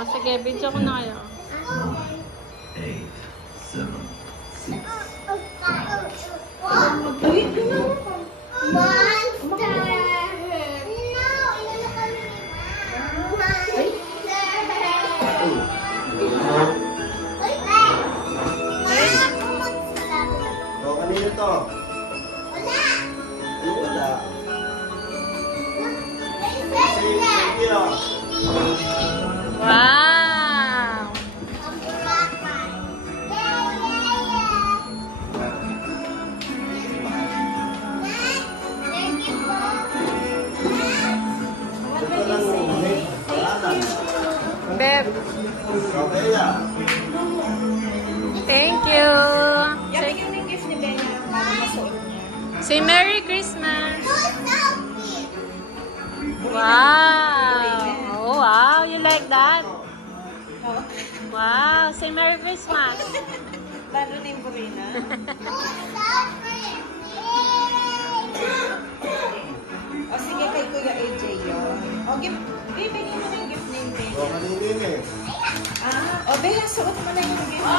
Oh, sige, video ko na kayo. 8, 7, 6. Monster! O, kanino to? Wala! Wala. Sige, Wow! Beb, Okay lang. thank you. Yan yung gift ni Benya para masuot niya. Say Merry Christmas. Wow. Oh, wow. You like that? Oh. Wow. Say Merry Christmas. Lalo na yung burina. O sige, kay Kuya AJ yun. O, gift. Bibigyan mo na yung gift ni Benya. O, kanino yun eh? O Bella, suot mo na yung gift mo.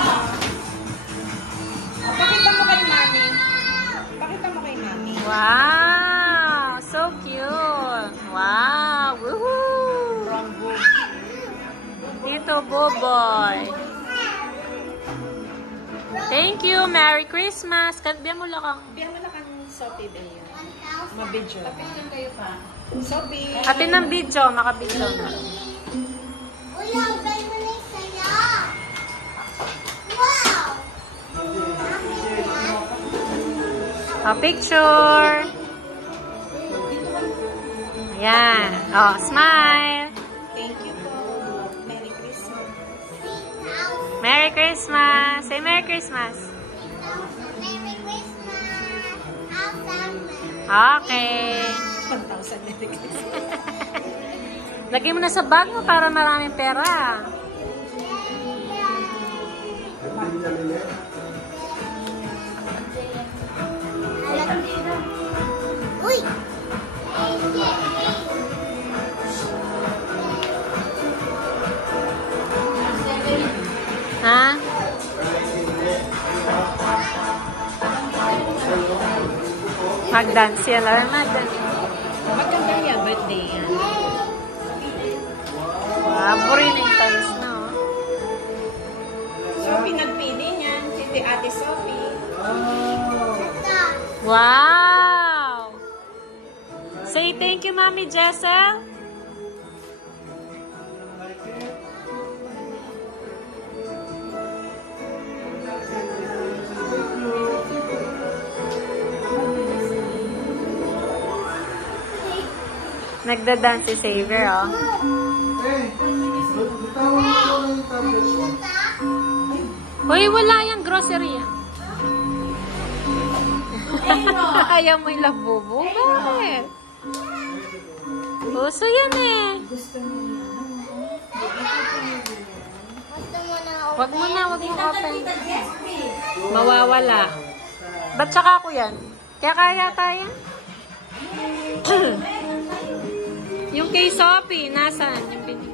O, pakita mo kay Mami. Pakita mo kay Mami. Wow. So cute. Wow. Woohoo. From book. Dito, Boboy. Thank you. Merry Christmas. Katbiyan mo lang ang... Bigyan mo na kang Sophie Bella. Mabidyo. Kapit kayo pa. Sophie. Atin ng video. Makabidyo na. Ulang, bay mo na saya. Wow! Oh, picture. Ayan. Oh, smile. Thank you po. Merry Christmas. Merry Christmas. Say Merry Christmas. Merry Christmas. Awesome. Okay. 1,000 Merry Christmas. Lagay mo na sa bag mo para maraming pera. Uy! Ha? Mag-dance yan. Or mag-dance. Maganda yan, birthday yan. Burining toys, no? Sophie nagpili niyan. Si Ate Sophie. Wow! Say thank you, Mami Jessel. Nagda-dance si Xavier, oh. Uy, wala yung grocery, ah. Ayaw mo yung labubo. Bakit? Uso yan, eh. Wag mo na, wag mo open. Mawawala. Ba't saka ako yan? Kaya kaya tayo? Yung kay Sophie, nasaan? Yung binibig.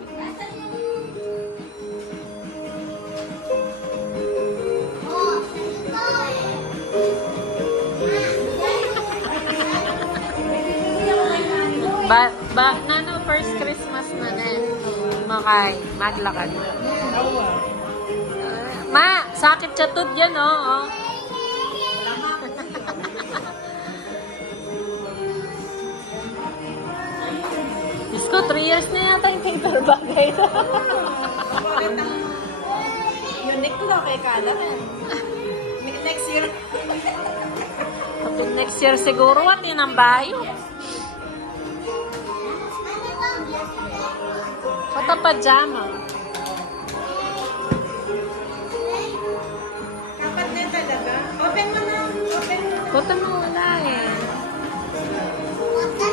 be nano first Christmas na din. Makay, maglakad. Ma, sakit sa tud yan, oh. Isko, 3 years na yata yung paper bagay. Unique lang kay Kala. Next year. Next year siguro, at yun ang bayo. Pata pajama. Kapat na talaga. Open mo na. Open mo. Puta mo, wala eh.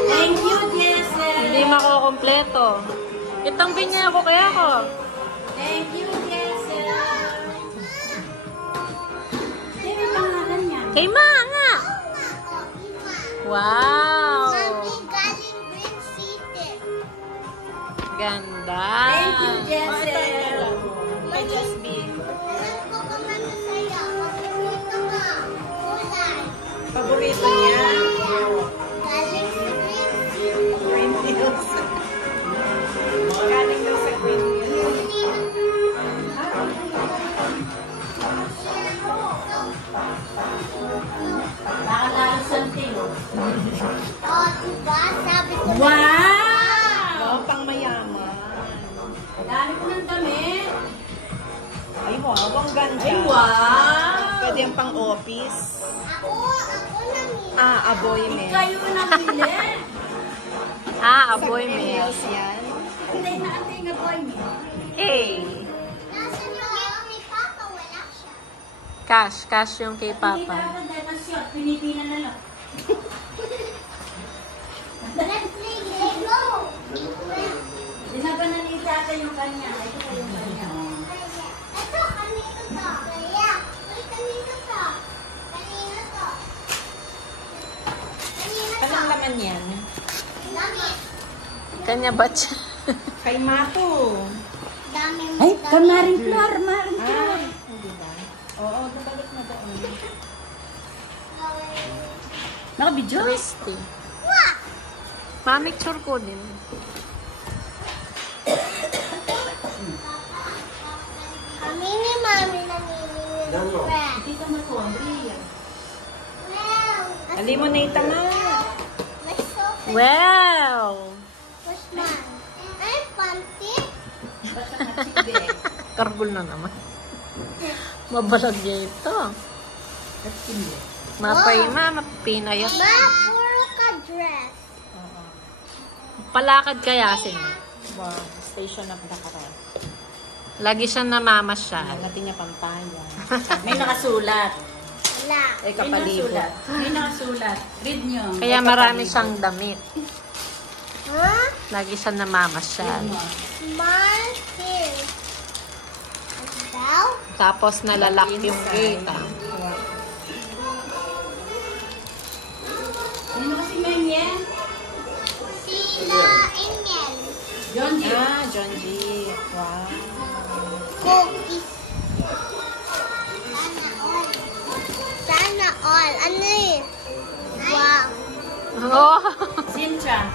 Thank you, Jessel. Hindi makukompleto. Itang binya ako kaya ko. Thank you, Jessel. Sino pangalan niya? Kay Ma nga. Wow. Ganda. Thank you, Jessel. Kay Jasmine. Alam ko kung ano sa'yo. Paborito mo. Kulay. Paborito niya. Galing sa green. Green Hills. Galing daw sa Green Hills. Baka lalo something. Oh, diba? Sabi ko na. Wow! Oh, pang mayaman. Dami ko ng damit. Ay, wow. Ang ganda. Ay, wow! Pwede yung pang office. Ako namili. Aboy me. Kayo namili. Aboy Green me. Hills yan. Antay na antay nga boy mo. Nasaan yung gift ni Papa? Wala siya. Cash yung kay Papa. Papa, dahil ang shot, pinipinan na lang. Let's play Lego. Dinaga na ni Tata yung kanya. Ito pa yung kanya. Ito, kanino to? Kaya. Uy, kanino to? Kanino to? Kanino to? Anong laman yan? Dami. Kanya ba siya? Kay Mato. Dami. Ay, kamaring floor, maring Ah, floor. hindi ba? Oo, nabalik na doon. Naka-video? Christy. Wah! Mamicture ko din. Kami ni Mami namimili ng bread. Dito mo to, Andrea. Wow! Limonade nga. May soap. Wow! What's mine? Ay, panty. Basta ka-chibig. Karbol na naman. Mabalag niya ito. At hindi. Mapay mapinayot. Ma, puro ka dress. Palakad kaya sila. Wow, station of the car. Lagi siya namamasyal. Natin niya pampaya. May nakasulat. Wala. Ay, May kapalibo. nakasulat. May nakasulat. Read nyo. Kaya marami siyang damit. Ha? Lagi siya namamasyal. Read mo. Small thing. Ano daw? Tapos nalalak yung gate. Sino kasi Menyen? Sila Engel. John G. John G. Wow. Cookies. Sana all. Sana all. Ano eh? Wow. Oh! Sincha.